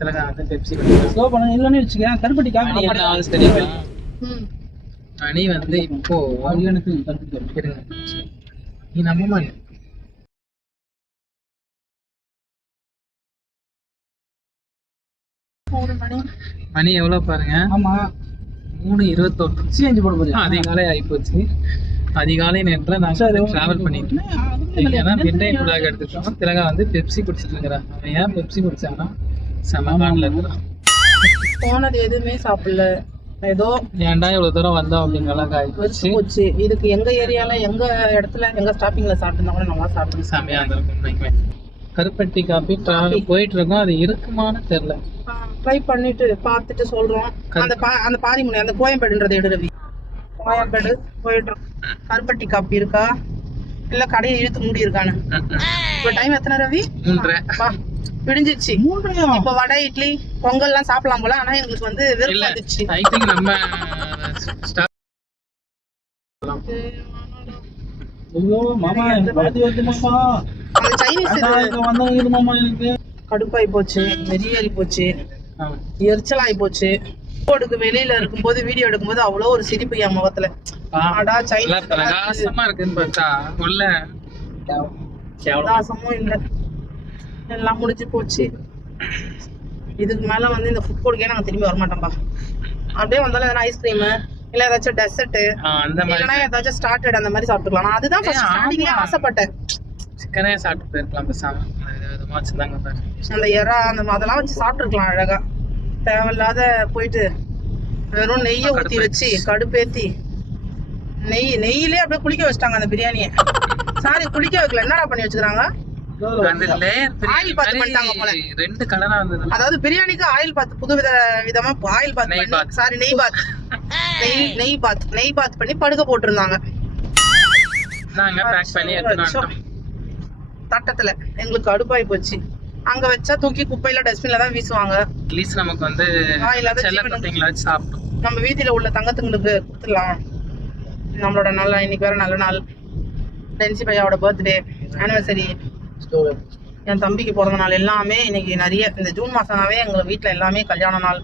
திலகா வந்து பெப்சி குடிக்கிறான் ஸ்லோ பண்ண. இல்லைன்னு வச்சுக்கேன். கருப்பட்டி மணி காப்பி என்ன ஆகுது தெரியுமா ம். மணி வந்து இப்போ கருப்பட்டி நீ நம்ப மாட்டே ஒரு மணி. மணி எவ்வளவு பாருங்க? ஆமா. மூணு இருபத்தொன்று. சிஎன்ஜி போட போறியா? அதிகாலை ஆயிப்போச்சு. அதிகாலை நேரத்தில் நாங்கள் ட்ராவல் பண்ணிட்டு ஏன்னா மிட் நைட் எடுத்துட்டோம் திலகா வந்து பெப்சி குடிச்சிட்டு இருக்கிறான் ஏன் பெப்சி இருக்கிறான் போனது எதுவுமே சாப்பிடல. ஏதோ ஏன்டா இவ்வளோ தூரம் வந்தோம் வெறுத்து ஆயிப்போச்சு போச்சு. இதுக்கு எங்க ஏரியால எங்க இடத்துல எங்க ஸ்டாப்பிங்ல சாப்பிட்டுருந்தா கூட நல்லா சாப்பிட்டு செமையாக இருந்திருக்கும் கருப்பட்டி காப்பி ட்ராவல் போயிட்டு இருக்கோம் அது இருக்குமான்னு தெரில ட்ரை பண்ணிட்டு பார்த்துட்டு சொல்றோம். அந்த பா அந்த பாரிமுனை அந்த கோயம்பேடுன்றது எடு ரவி. கோயம்பேடு போயிட்டு கருப்பட்டி காப்பி இருக்கா? இல்ல கடையை இழுத்து மூடி இருக்கான்னு இப்ப டைம் எத்தனை ரவி? மூன்றரை. விடிஞ்சிச்சு இப்ப வடை இட்லி பொங்கல் எல்லாம் சாப்பிடலாம் போல. ஆனா எங்களுக்கு வந்து வெறுப்பு இல்ல வந்துச்சு ஐ திங்க் நம்ம பாதி எனக்கு கடுப்பாகி போச்சு வெறியாகி போச்சு ஆமா. எரிச்சலாகி போச்சு. போடுக்கு வெளியில இருக்கும்போது வீடியோ எடுக்கும்போது அவ்வளோ ஒரு சிரிப்பு என் முகத்துல. அடா பிரகாசமா இருக்குன்னு பார்த்தா உள்ள. இல்லை. எல்லாம் முடிஞ்சு போச்சு. இதுக்கு மேல வந்து இந்த ஃபுட் கோர்ட்டுக்கே நாங்க திரும்பி வர மாட்டோம்பா அப்படியே வந்தாலும் எதனா ஐஸ்கிரீமு இல்ல ஏதாச்சும் டெசர்ட் அந்த மாதிரி. ஏதாச்சும் ஸ்டார்டட் அந்த மாதிரி சாப்பிட்டுக்கலாம். நான் அதுதான். ஸ்டார்டிங்ல ஆசைப்பட்டேன். சிக்கனே சாப்பிட்டு போயிருக்கலாம் பேசாம. விதமா வச்சிருந்தாங்க பாரு. அந்த எறா அந்த அதெல்லாம் வச்சு சாப்பிட்டுருக்கலாம் அழகா. தேவையில்லாத போயிட்டு வெறும் நெய்யை ஊத்தி வச்சு. கடுப்பேத்தி நெய் நெய்யிலே அப்படியே குளிக்க வச்சிட்டாங்க அந்த பிரியாணியை. சாரி குளிக்க வைக்கல. என்னடா பண்ணி வச்சுக்கிறாங்க? ஆயில் பார்த்து பண்ணிட்டாங்க போல. ரெண்டு கலரா வந்தது அதாவது பிரியாணிக்கு ஆயில் பாத் புது வித விதமா ஆயில் பாத் நெய் பண்ணி பாத். சாரி நெய் பாத். நெய் நெய் பாத். நெய் பாத் பண்ணி படுக்க போட்டிருந்தாங்க. நாங்க பேக் பண்ணி எடுத்துட்டு வந்துட்டோம். தட்டத்துல. எங்களுக்கு கடுப்பாய் போச்சு. அங்க வச்சா தூக்கி குப்பையில டஸ்ட்பின்ல தான் வீசுவாங்க. அட்லீஸ்ட் நமக்கு வந்து சாப்பிட்டோம். நம்ம வீதியில உள்ள தங்கத்துங்களுக்கு கொடுத்துடலாம் நம்மளோட நல்ல இன்னைக்கு வேற நல்ல நாள். டென்சி பையாவோட பர்த்டே ஆனிவர்சரி என் தம்பிக்கு பிறந்த நாள் எல்லாமே இன்னைக்கு நிறைய இந்த ஜூன் மாசம்னாவே எங்க வீட்ல எல்லாமே கல்யாண நாள்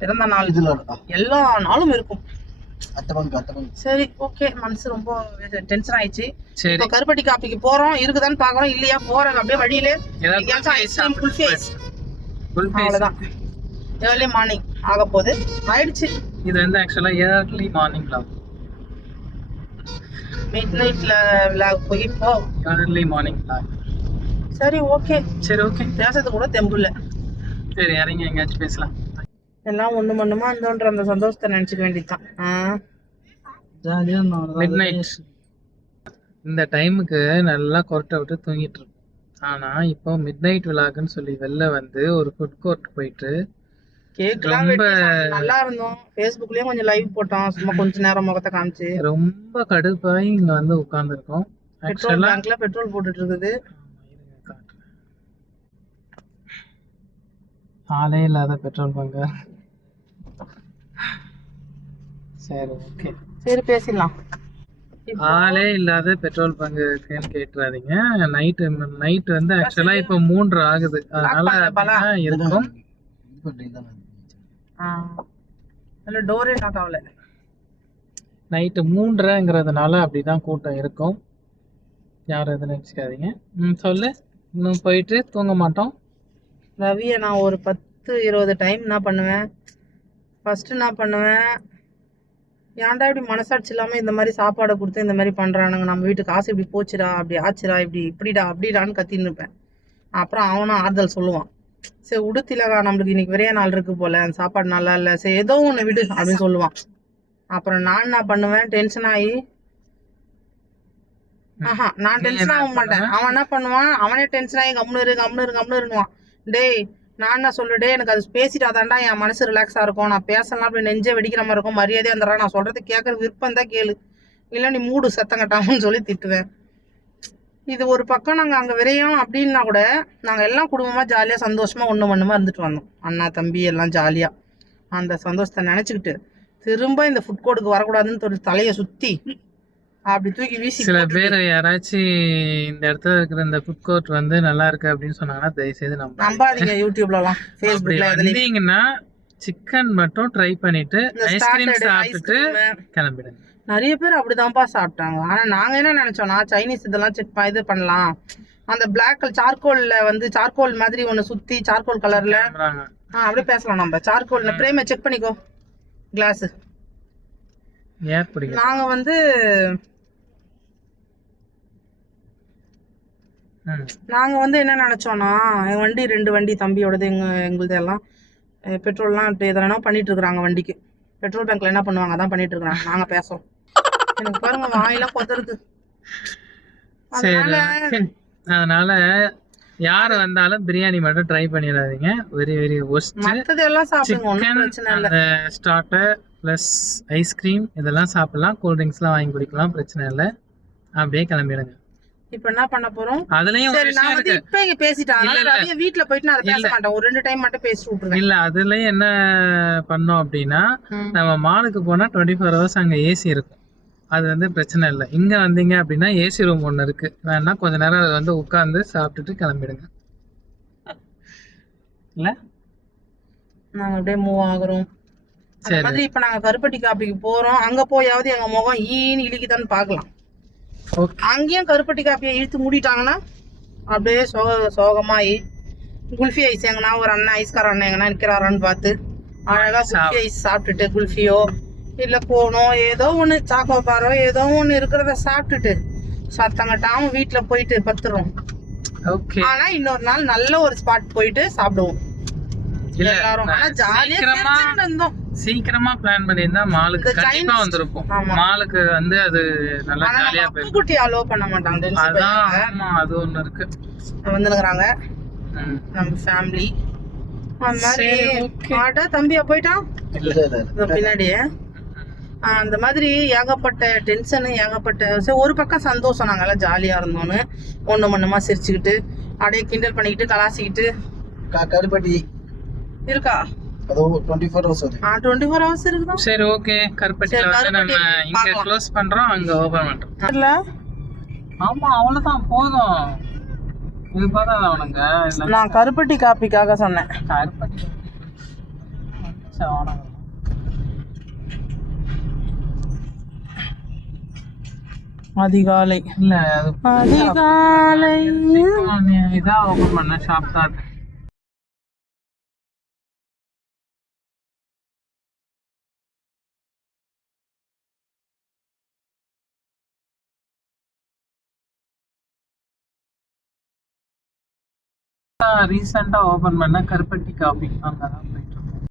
பிறந்த நாள் இதுல எல்லா நாளும் இருக்கும். சரி ஓகே மனசு ரொம்ப டென்ஷன் ஆயிடுச்சு. சரி. இப்போ கருப்பட்டி காப்பிக்கு போறோம் இருக்குதான்னு பாக்குறோம் இல்லையா? போறோம் அப்படியே வழியிலே. ஐஸ்கிரீம் ஃபுல் ஃபேஸ் அவ்வளவுதான். ஏர்லி மார்னிங் ஆக போகுது ஆயிடுச்சு. இது வந்து ஆக்சுவலா ஏர்லி மார்னிங் மிட் நைட்ல போய் இப்போ ஏர்லி மார்னிங் சரி ஓகே சரி ஓகே பேசுறது கூட தெம்பு இல்ல சரி இறங்கி எங்கேயாச்சும் பேசலாம். எல்லாம் ஒண்ணு மண்ணுமா இருந்தோன்ற அந்த சந்தோஷத்தை நினைச்சுக்க வேண்டியதுதான். ஆ, ஜாலியா மிட் நைட் இந்த டைமுக்கு நல்லா கொரட்டை விட்டு தூங்கிட்டு இருப்போம். ஆனா இப்போ மிட் நைட் விழாக்குன்னு சொல்லி வெளில வந்து ஒரு ஃபுட் கோர்ட் போயிட்டு கேக்லாம் ரொம்ப- நல்லா இருந்தோம். ஃபேஸ்புக்லயும் கொஞ்சம் லைவ் போட்டோம். சும்மா கொஞ்ச நேரம் முகத்தை காமிச்சு. ரொம்ப கடுப்பாகி இங்க வந்து உட்காந்துருக்கோம் பெட்ரோல் ஆக்சுவலா பேங்க்ல பெட்ரோல் போட்டுட்டு இருக்குது. ஆளே இல்லாத பெட்ரோல் பங்கு சரி ஓகே சரி பேசிடலாம். ஆளே இல்லாத பெட்ரோல் பங்கு இருக்குன்னு கேட்டுறாதீங்க. நைட்டு நைட் வந்து ஆக்சுவலா இப்போ மூன்று ஆகுது. அதனால இருக்கும். அதில் டோரே லாக் ஆகல நைட்டு மூன்றரைங்கிறதுனால அப்படிதான் கூட்டம் இருக்கும். யாரும் எதுவும் நினச்சிக்காதீங்க. ம் சொல்லு. இன்னும் போயிட்டு தூங்க மாட்டோம். ரவியை நான் ஒரு பத்து இருபது டைம் என்ன பண்ணுவேன்? ஃபர்ஸ்ட் என்ன பண்ணுவேன்? ஏன்டா இப்படி மனசாட்சி இல்லாமல் இந்த மாதிரி சாப்பாடை கொடுத்து இந்த மாதிரி பண்ணுறானுங்க நம்ம வீட்டு காசு இப்படி போச்சுடா அப்படி ஆச்சுடா இப்படி இப்படிடா அப்படிடான்னு கத்தின்னு இருப்பேன். அப்புறம் அவனும் ஆறுதல் சொல்லுவான். சரி உடுத்திலகா நம்மளுக்கு இன்னைக்கு விரைய நாள் இருக்கு போல அந்த சாப்பாடு நல்லா இல்லை. சரி ஏதோ ஒன்று விடு அப்படின்னு சொல்லுவான். அப்புறம் நான் என்ன பண்ணுவேன்? டென்ஷன் ஆகி ஆஹா நான் டென்ஷன் ஆக மாட்டேன். அவன் என்ன பண்ணுவான்? அவனே டென்ஷன் ஆகி கம்னு இரு கம்னு இரு கம்னு இருவான் டேய் நான் என்ன சொல்லு டேய் எனக்கு அது பேசிட்டாதான்டா என் மனசு ரிலாக்ஸா இருக்கும். நான் பேசலாம் அப்படி நெஞ்சே வெடிக்கிற மாதிரி இருக்கும். மரியாதையா இருந்துடா நான் சொல்றது கேட்கற விருப்பம் தான் கேளு. இல்லை நீ மூடு சத்தங்கட்டாமன்னு சொல்லி திட்டுவேன். இது ஒரு பக்கம் நாங்கள் அங்கே விரையும் அப்படின்னா கூட நாங்கள் எல்லாம் குடும்பமாக ஜாலியாக சந்தோஷமாக ஒன்று மண்ணுமா இருந்துட்டு வந்தோம். அண்ணா தம்பி எல்லாம் ஜாலியாக அந்த சந்தோஷத்தை நினச்சிக்கிட்டு திரும்ப இந்த ஃபுட் கோர்ட்டுக்கு வரக்கூடாதுன்னு ஒரு தலையை சுற்றி அப்படி தூக்கி வீசி சில பேர் யாராச்சும் இந்த இடத்துல இருக்கிற இந்த ஃபுட் கோர்ட் வந்து நல்லா இருக்கு அப்படின்னு சொன்னாங்கன்னா தயவு செய்து நம்ம நம்பாதீங்க யூடியூப்லலாம் ஃபேஸ்புக்ல எதுலயும். வந்தீங்கன்னா சிக்கன் மட்டும் ட்ரை பண்ணிட்டு ஐஸ்கிரீம் சாப்பிட்டுட்டு. கிளம்பிடுங்க நிறைய பேர் அப்படிதான்ப்பா சாப்பிட்டாங்க. ஆனா நாங்க என்ன நினைச்சோம்னா சைனீஸ் இதெல்லாம் செக் இது பண்ணலாம். அந்த பிளாக் சார்கோல்ல வந்து சார்கோல் மாதிரி ஒண்ணு சுத்தி சார்கோல் கலர்ல கிளம்புறாங்க அப்படியே பேசலாம் நம்ம. சார்கோல் பிரேம செக் பண்ணிக்கோ. கிளாஸ் நாங்க வந்து நாங்க வந்து என்ன நினைச்சோம்னா என் வண்டி ரெண்டு வண்டி தம்பியோடது எங்க எங்களுது எல்லாம் பெட்ரோல்லாம் எதனா பண்ணிட்டு இருக்காங்க வண்டிக்கு. பெட்ரோல் பேங்க்ல என்ன பண்ணுவாங்க? அதான் பண்ணிட்டு இருக்காங்க நாங்க பேசுறோம். எனக்கு பாருங்க வாயெல்லாம் கொதறுது. சரி அதனால யார் வந்தாலும் பிரியாணி மட்டும் ட்ரை பண்ணிடாதீங்க. வெரி வெரி ஒஸ்ட் மத்தது எல்லாம் சாப்பிடுங்க ஒன்றும் பிரச்சனை இல்லை. ஸ்டார்டர் ப்ளஸ் ஐஸ்கிரீம் இதெல்லாம் சாப்பிடலாம். கூல் ட்ரிங்க்ஸ்லாம் வாங்கி குடிக்கலாம் பிரச்சனை இல்லை. அப்படியே கிளம்பிடுங்க. இப்போ என்ன பண்ண போறோம்? அதுலயும் சரி நான் வந்து இப்போ இங்க பேசிட்டேன் அதனால. ரவிய வீட்ல போயிட்டு நான் பேச. மாட்டேன். ஒரு ரெண்டு டைம் மட்டும் பேசிட்டு விட்டுருவேன். இல்ல அதுலயும் என்ன பண்ணோம் அப்படின்னா. நம்ம மாலுக்கு போனா டுவெண்ட்டி ஃபோர் ஹவர்ஸ் அங்க ஏசி இருக்கும். அது வந்து பிரச்சனை இல்லை. இங்க வந்தீங்க அப்படின்னா ஏசி ரூம் ஒன்று இருக்கு. வேணா கொஞ்ச நேரம் அதை வந்து உட்காந்து சாப்பிட்டுட்டு கிளம்பிடுங்க. இல்ல? நாங்க அப்படியே மூவ் ஆகுறோம். சரி. இப்ப நாங்க கருப்பட்டி காப்பிக்கு போறோம். அங்க போயாவது எங்க முகம் ஈன்னு இழுக்குதான்னு பார்க்கலாம். ஓகே அங்கேயும் கருப்பட்டி காப்பியை இழுத்து மூடிட்டாங்கன்னா அப்படியே சோக சோகமாயி குல்ஃபி ஐஸ் எங்கன்னா ஒரு அண்ணன் ஐஸ்கார அண்ணன் எங்கன்னா நிற்கிறாரான்னு பார்த்து அழகா குல்ஃபி ஐஸ் சாப்பிட்டுட்டு குல்ஃபியோ இல்லை போனோ ஏதோ ஒன்று சாக்கோ பாரோ ஏதோ ஒன்று இருக்கிறத சாப்பிட்டுட்டு சத்தங்கட்டாம வீட்டில் போயிட்டு பத்துறோம். ஓகே ஆனா இன்னொரு நாள் நல்ல ஒரு ஸ்பாட் போயிட்டு சாப்பிடுவோம். எல்லாரும் ஆனா ஜாலியா இருந்தோம். சீக்கிரமா பிளான் பண்ணியிருந்தா மாலுக்கு கண்டிப்பா வந்திருப்போம். மாலுக்கு வந்து அது நல்லா ஜாலியா போயிருக்கும் குட்டி அலோ பண்ண மாட்டாங்க அதான். ஆமா அது ஒண்ணு இருக்கு. வந்துருக்குறாங்க. ம். நம்ம ஃபேமிலி. ஆட்டா தம்பியா போயிட்டான் பின்னாடியே. அந்த மாதிரி ஏகப்பட்ட டென்ஷனு ஏகப்பட்ட சரி ஒரு பக்கம் சந்தோஷம் நாங்கெல்லாம் ஜாலியாக இருந்தோன்னு ஒன்று மண்ணுமா சிரிச்சுக்கிட்டு அப்படியே கிண்டல் பண்ணிக்கிட்டு கலாசிக்கிட்டு. க- கருப்பட்டி. இருக்கா அது டுவெண்ட்டி ஃபோர் ஹவர்ஸ் வருது ஆ டுவெண்ட்டி ஃபோர் ஹவர்ஸ் இருக்குதா சரி ஓகே கருப்பட்டியில சரி, வந்து நம்ம கருப்பட்டி இங்க. க்ளோஸ் பண்றோம் அங்க ஓபன் பண்றோம் இல்லை ஆமா அவ்வளவுதான் போதும் இது இல்ல நான் கருப்பட்டி காப்பிக்காக சொன்னேன் கருப்பட்டி. அதிகாலை இல்ல அது அதிகாலை நீ இதா ஓபன் பண்ண ஷாப் தான் ரீசெண்டாக ஓப்பன் பண்ண கருப்பட்டி காபி அங்கதான் போயிட்டு